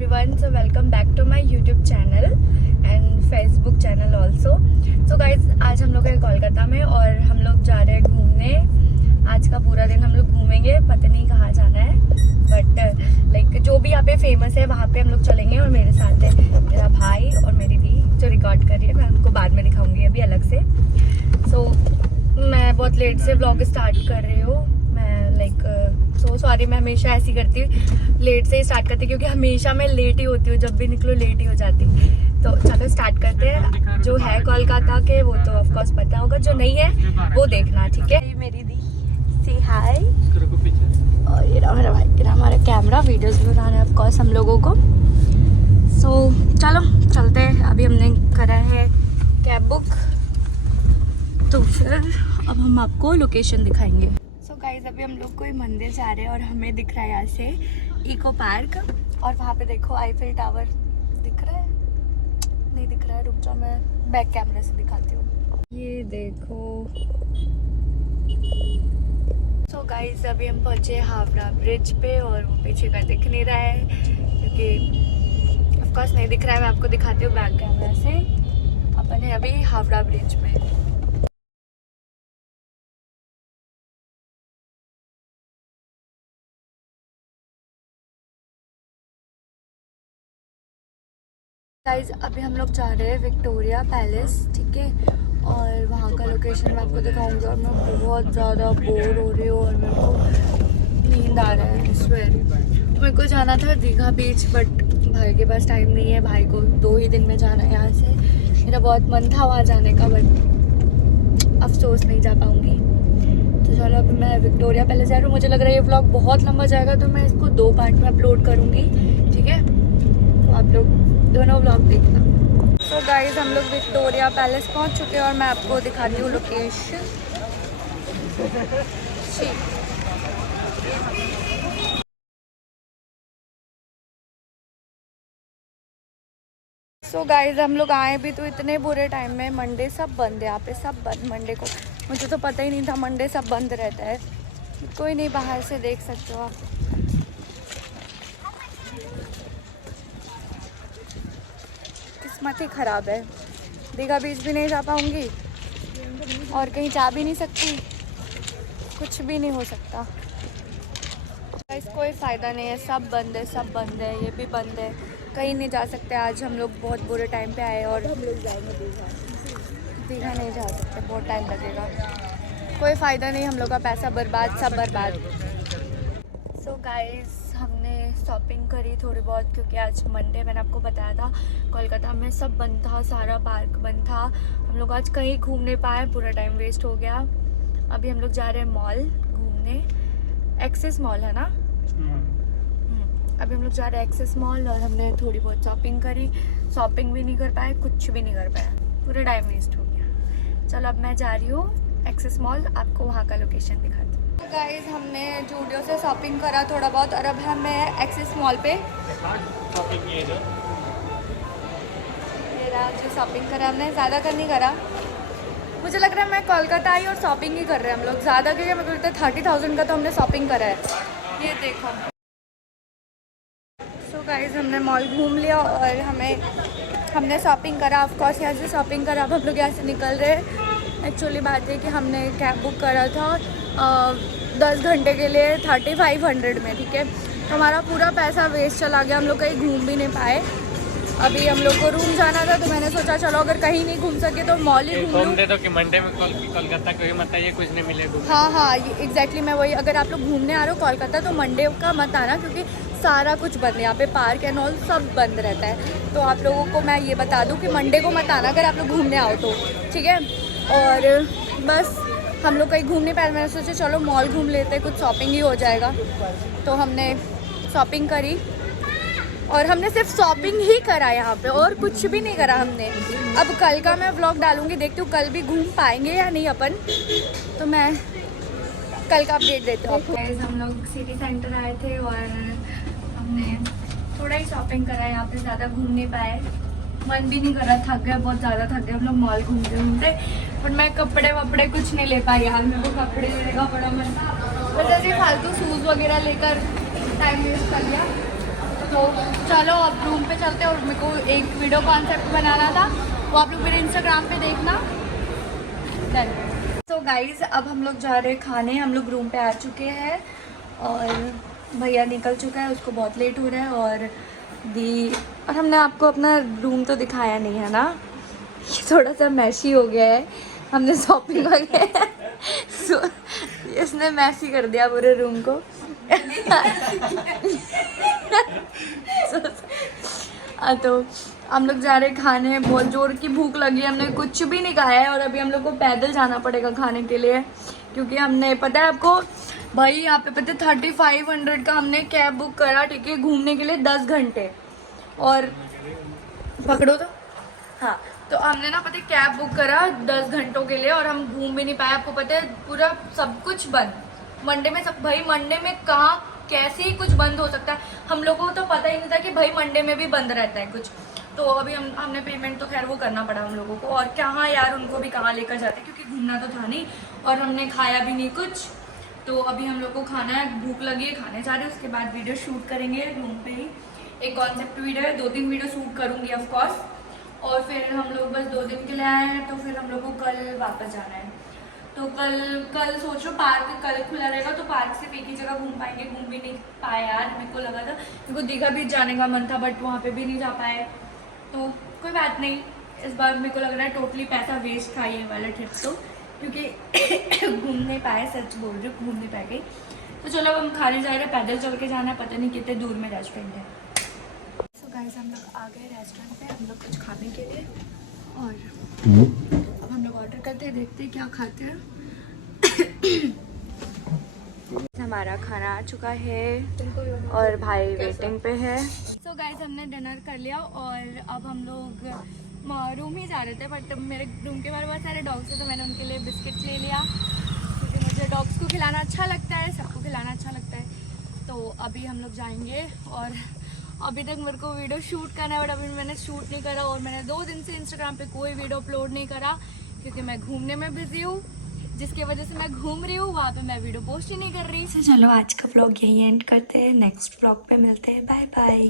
everyone, so welcome back to my YouTube channel and Facebook channel also. So guys, आज हम लोग हैं कोलकाता में और हम लोग जा रहे हैं घूमने। आज का पूरा दिन हम लोग घूमेंगे, पता नहीं कहाँ जाना है, बट लाइक जो भी यहाँ पे फेमस है वहाँ पे हम लोग चलेंगे। और मेरे साथ है मेरा भाई और मेरी दी जो रिकॉर्ड कर रही है, मैं उनको बाद में दिखाऊंगी अभी अलग से। सो मैं बहुत लेट से व्लॉग स्टार्ट कर रही हूँ। मैं सो सॉरी, मैं हमेशा ऐसी करती हूँ, लेट से ही स्टार्ट करती हूँ क्योंकि हमेशा मैं लेट ही होती हूँ, जब भी निकलो लेट ही हो जाती। तो चलो स्टार्ट करते हैं। जो है कोलकाता के वो तो ऑफ कोर्स पता होगा, जो नहीं है वो देखना, ठीक है। मेरी दी सी हाय। और ये रहा मेरा भाई, ये हमारा कैमरा, वीडियोस भी बनाना है ऑफ कोर्स हम लोगों को। सो चलो चलते हैं। अभी हमने करा है कैब बुक, तो फिर अब हम आपको लोकेशन दिखाएंगे। सो गाइस, अभी हम लोग कोई मंदिर जा रहे हैं और हमें दिख रहा है यहाँ से इको पार्क, और वहाँ पे देखो आईफिल टावर दिख रहा है, नहीं दिख रहा है, रुक जाओ मैं बैक कैमरे से दिखाती हूँ। ये देखो। सो गाइस, अभी हम पहुँचे हावड़ा ब्रिज पे और वो पीछे का दिख नहीं रहा है क्योंकि ऑफ कोर्स नहीं दिख रहा है। मैं आपको दिखाती हूँ बैक कैमरा से। अपन है अभी हावड़ा ब्रिज पे। गाइस, अभी हम लोग जा रहे हैं विक्टोरिया पैलेस, ठीक है। और वहाँ का लोकेशन मैं आपको दिखाऊंगी। और मैं बहुत ज़्यादा बोर हो रही हूँ और मेरे को नींद आ रहा है, स्वेर। मेरे को जाना था दीघा बीच, बट भाई के पास टाइम नहीं है। भाई को 2 ही दिन में जाना है यहाँ से। मेरा बहुत मन था वहाँ जाने का, बट अफसोस नहीं जा पाऊँगी। तो चलो अभी मैं विक्टोरिया पैलेस जा रही हूँ। मुझे लग रहा है ये व्लॉग बहुत लंबा जाएगा, तो मैं इसको 2 पार्ट में अपलोड करूँगी, ठीक है। तो आप लोग दोनों व्लॉग देखना। सो गाइस, हम लोग विक्टोरिया पैलेस पहुंच चुके हैं और मैं आपको दिखाती हूँ लोकेशन। सो गाइस, हम लोग आए भी तो इतने बुरे टाइम में। मंडे सब बंद है यहाँ पे, सब बंद। मंडे को मुझे तो पता ही नहीं था मंडे सब बंद रहता है। कोई नहीं, बाहर से देख सकते हो आप। किस्मत ही ख़राब है, दीघा बीच भी नहीं जा पाऊँगी और कहीं जा भी नहीं सकती, कुछ भी नहीं हो सकता। इसका कोई फ़ायदा नहीं है, सब बंद है, सब बंद है, ये भी बंद है, कहीं नहीं जा सकते। आज हम लोग बहुत बुरे टाइम पे आए और हम लोग जाएंगे दीघा नहीं जा सकते, बहुत टाइम लगेगा। कोई फ़ायदा नहीं, हम लोग का पैसा बर्बाद, सब बर्बाद। सो गाइस, हमने शॉपिंग करी थोड़ी बहुत क्योंकि आज मंडे, मैंने आपको बताया था कोलकाता में सब बंद था, सारा पार्क बंद था। हम लोग आज कहीं घूम नहीं पाए, पूरा टाइम वेस्ट हो गया। अभी हम लोग जा रहे हैं मॉल घूमने, एक्सेस मॉल है ना। अभी हम लोग जा रहे हैं एक्सेस मॉल और हमने थोड़ी बहुत शॉपिंग करी। शॉपिंग भी नहीं कर पाए, कुछ भी नहीं कर पाया, पूरा टाइम वेस्ट हो गया। चलो अब मैं जा रही हूँ एक्सेस मॉल, आपको वहाँ का लोकेशन दिखाती हूँ। गाइस, हमने जूडियो से शॉपिंग करा थोड़ा बहुत और अब हमें एक्सेस मॉल पे मेरा जो शॉपिंग करा हमने, ज़्यादा कर नहीं करा। मुझे लग रहा है मैं कोलकाता आई और शॉपिंग ही कर रहे हैं हम लोग ज़्यादा, क्योंकि मेरे को लगता है 30,000 का तो हमने शॉपिंग करा है। ये देखो। सो गाइस, हमने मॉल घूम लिया और हमने शॉपिंग करा। ऑफकोर्स यहाँ से शॉपिंग करा, अब हम लोग यहाँ से निकल रहे हैं। एक्चुअली बात है कि हमने कैब बुक करा था 10 घंटे के लिए 3500 में, ठीक है। तो हमारा पूरा पैसा वेस्ट चला गया, हम लोग कहीं घूम भी नहीं पाए। अभी हम लोग को रूम जाना था, तो मैंने सोचा चलो अगर कहीं नहीं घूम सके तो मॉल ही घूम लूं। तो कि मंडे में कोलकाता कोई मत आइए, कुछ नहीं मिलेगा। हाँ, एग्जैक्टली मैं वही, अगर आप लोग घूमने आ रहे हो कोलकाता तो मंडे का मत आना क्योंकि सारा कुछ बंद है यहाँ पे, पार्क एंड ऑल सब बंद रहता है। तो आप लोगों को मैं ये बता दूँ कि मंडे को मत आना अगर आप लोग घूमने आओ तो, ठीक है। और बस हम लोग कहीं घूम नहीं पाए, मैंने सोचा चलो मॉल घूम लेते हैं, कुछ शॉपिंग ही हो जाएगा। तो हमने शॉपिंग करी और हमने सिर्फ शॉपिंग ही करा यहाँ पे, और कुछ भी नहीं करा हमने। अब कल का मैं व्लॉग डालूँगी, देखती हूँ कल भी घूम पाएंगे या नहीं अपन, तो मैं कल का अपडेट देती हूँ आपको। हम लोग सिटी सेंटर आए थे और हमने थोड़ा ही शॉपिंग करा, यहाँ पे ज़्यादा घूम नहीं पाए, मन भी नहीं कर रहा, थक गए, बहुत ज़्यादा थक गए हम लोग मॉल घूमते घूमते। बट मैं कपड़े वपड़े कुछ नहीं ले पाई यार, मेरे को कपड़े लेने का बड़ा मन था, बस ऐसे फालतू शूज़ वगैरह लेकर टाइम वेस्ट कर लिया। तो तो चलो अब रूम पे चलते हैं और मेरे को एक वीडियो कॉन्सेप्ट बनाना था, वो आप लोग मेरे इंस्टाग्राम पे देखना। डन। तो गाइज अब हम लोग जा रहे हैं खाने, हम लोग रूम पे आ चुके हैं और भैया निकल चुका है, उसको बहुत लेट हो रहा है। और हमने आपको अपना रूम तो दिखाया नहीं है ना, ये थोड़ा सा मैशी हो गया है, हमने शॉपिंग वगैरह इसने मैसी कर दिया पूरे रूम को। तो हम लोग जा रहे खाने, बहुत जोर की भूख लगी, हमने कुछ भी नहीं खाया है और अभी हम लोग को पैदल जाना पड़ेगा खाने के लिए, क्योंकि हमने पता है आपको भाई यहाँ पे पता है 3500 का हमने कैब बुक करा, ठीक है, घूमने के लिए 10 घंटे। और पकड़ो तो हाँ, तो हमने ना पता है कैब बुक करा 10 घंटों के लिए और हम घूम भी नहीं पाए। आपको पता है पूरा सब कुछ बंद मंडे में, सब भाई मंडे में कहाँ कैसे ही कुछ बंद हो सकता है, हम लोगों को तो पता ही नहीं था कि भाई मंडे में भी बंद रहता है कुछ। तो अभी हमने पेमेंट तो खैर वो करना पड़ा हम लोगों को, और कहाँ यार उनको भी कहाँ लेकर जाते, क्योंकि घूमना तो था नहीं और हमने खाया भी नहीं कुछ। तो अभी हम लोग को खाना है, भूख लगी है, खाने जा रहे हैं, उसके बाद वीडियो शूट करेंगे रूम पे ही। एक कॉन्सेप्ट वीडियो है, 2-3 वीडियो शूट करूँगी ऑफकोर्स, और फिर हम लोग बस 2 दिन के लिए आए हैं, तो फिर हम लोग को कल वापस जाना है। तो कल सोच रहा हूँ पार्क कल खुला रहेगा तो पार्क से एक ही जगह घूम पाएंगे, घूम भी नहीं पाए यार, मेरे को लगा था, मेरे को दीघा बीच जाने का मन था बट वहाँ पे भी नहीं जा पाए। तो कोई बात नहीं, इस बार मेरे को लग रहा है टोटली पैसा वेस्ट था ये वाला ट्रिप तो, क्योंकि घूम नहीं पाए, सच बोल रही हूँ, घूम नहीं पाए गई। तो चलो अब हम खाने जा रहे हैं, पैदल चल के जाना है, पता नहीं कितने दूर में रेस्टोरेंट है। सो गाइस हम लोग आ गए रेस्टोरेंट पे, हम लोग कुछ खाने के लिए, और अब हम लोग ऑर्डर करते हैं, देखते हैं क्या खाते हैं। हमारा खाना आ चुका है और भाई वेटिंग पे है। सो गाइस हमने डिनर कर लिया और अब हम लोग रूम ही जा रहे थे, बट मेरे रूम के बाहर बहुत सारे डॉग्स हैं तो मैंने उनके लिए बिस्किट्स ले लिया, क्योंकि मुझे डॉग्स को खिलाना अच्छा लगता है, सबको खिलाना अच्छा लगता है। तो अभी हम लोग जाएंगे, और अभी तक मेरे को वीडियो शूट करना है बट अभी मैंने शूट नहीं करा, और मैंने 2 दिन से इंस्टाग्राम पे कोई वीडियो अपलोड नहीं करा, क्योंकि मैं घूमने में बिजी हूँ, जिसकी वजह से मैं घूम रही हूँ, वहाँ पे मैं वीडियो पोस्ट ही नहीं कर रही। तो चलो आज का व्लॉग यही एंड करते हैं, नेक्स्ट व्लॉग पे मिलते हैं, बाय बाय।